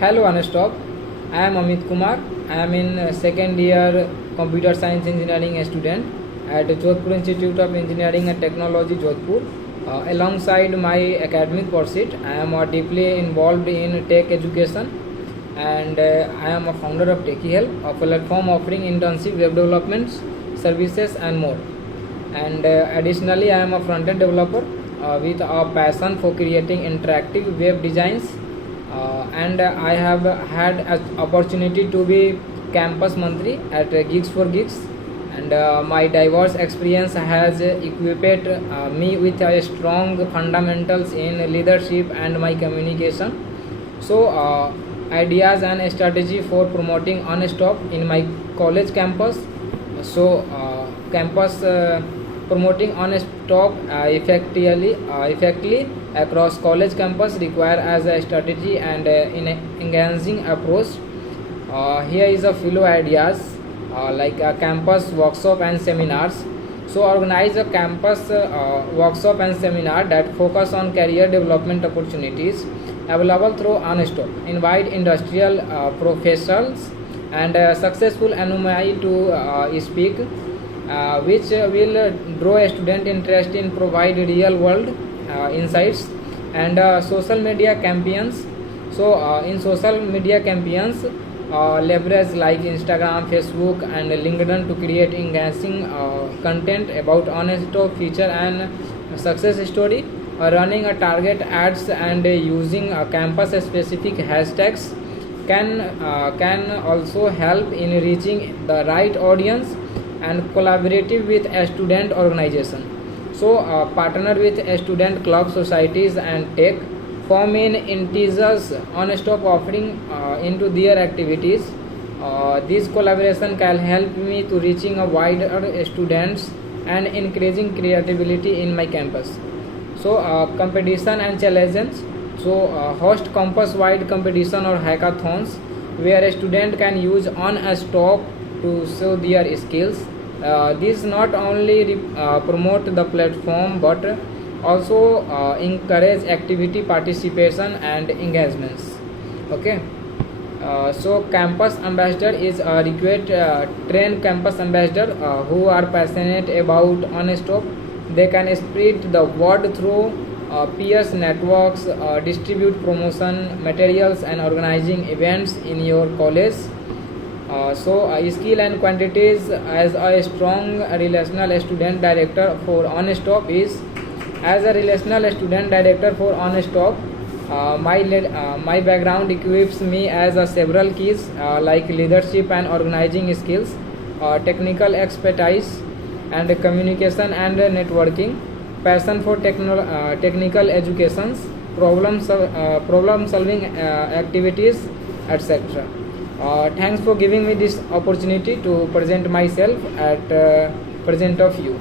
Hello Unstop. I am Amit Kumar. I am in second year computer science engineering student at Jodhpur Institute of Engineering and Technology, Jodhpur. Alongside my academic pursuit, I am deeply involved in tech education, and I am a founder of Techie Help, a platform offering internship, web development services, and more. And additionally, I am a front-end developer with a passion for creating interactive web designs, and I have had an opportunity to be campus monthly at Gigs for Gigs, and my diverse experience has equipped me with strong fundamentals in leadership and my communication. So ideas and strategy for promoting Unstop in my college campus. So campus promoting Unstop effectively across college campus require as a strategy and in engaging approach. Here is a few ideas like a campus workshop and seminars. So organize a campus workshop and seminar that focus on career development opportunities available through Unstop. Invite industrial professionals and successful alumni to speak, which will draw a student interest in provide real world insights. And social media campaigns. So in social media campaigns, leverage like Instagram, Facebook, and LinkedIn to create engaging content about Unstop feature and success story. Running a target ads and using campus specific hashtags can also help in reaching the right audience. And collaborative with a student organization. So partner with a student club, societies, and tech form in integers Unstop offering into their activities. This collaboration can help me to reaching a wider students and increasing creativity in my campus. So competition and challenges. So host campus wide competition or hackathons where a student can use Unstop to show their skills. This not only promote the platform but also encourage activity participation and engagements. Okay. So campus ambassador is required trained campus ambassador who are passionate about Unstop. They can spread the word through peers networks, distribute promotion materials, and organizing events in your college. So skill and quantities. As a strong relational student director for Unstop is as a relational student director for Unstop, my background equips me as several keys like leadership and organizing skills, technical expertise, and communication and networking, passion for technical educations, problem solving activities, etc. Thanks for giving me this opportunity to present myself at present of you.